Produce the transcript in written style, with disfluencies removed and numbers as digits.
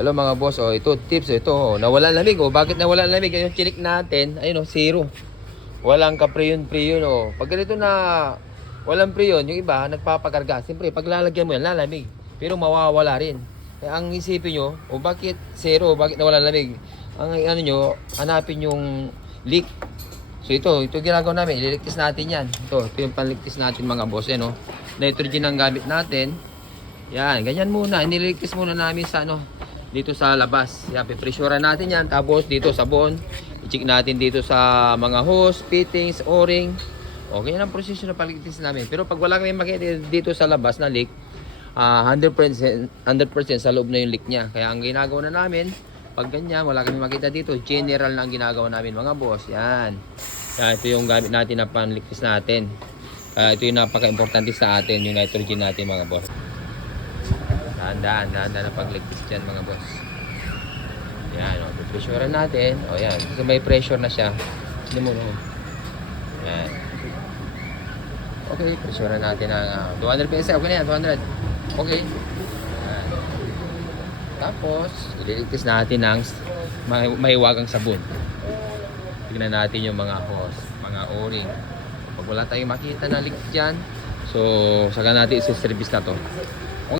Hello mga boss, oh, ito tips, ito, oh, nawala lamig, oh. Bakit nawala lamig? Yung chinik natin, ayun, oh, zero. Walang ka-preyon, oh. Pag ganito na walang preyon, yung iba nagpapakarga. Siyempre, pag lalagyan mo yan, lalamig. Pero mawawala rin. Kaya ang isipin nyo, oh, bakit zero? Bakit nawala lamig? Ang ano nyo, hanapin yung leak. So ito ginagawa namin, ililigtis natin yan. Ito yung panligtis natin mga boss, yan, oh. Nitrogen ang gamit natin. Yan, ganyan muna. Iniligtis muna namin sa ano, dito sa labas. Yan, pipresyoran natin yan. Tapos dito sabon. I-check natin dito sa mga hose, fittings, o-ring. O, ganyan ang proseso na paligtis namin. Pero pag wala kami makita dito sa labas na leak, 100% sa loob na yung leak niya. Kaya ang ginagawa na namin, pag ganyan, wala kami makita dito, general na ang ginagawa namin mga boss. Yan. Yan, ito yung gamit natin na panligtis natin. Ito yung napaka-importante sa atin, yung nitrogen natin mga boss. Dahan-dahan na pagligtis dyan mga boss. Yan, o, pressurean natin. O yan, kasi may pressure na siya. Hindi mo, no? Yan. Okay, pressurean natin ng 200 PSI. Okay na yan, 200. Okay. Yan. Tapos, ililigtis natin ng mahiwagang sabon. Tignan natin yung mga hose, mga o-ring. Pag wala tayong makita na leak dyan, so saka natin isi-service na to.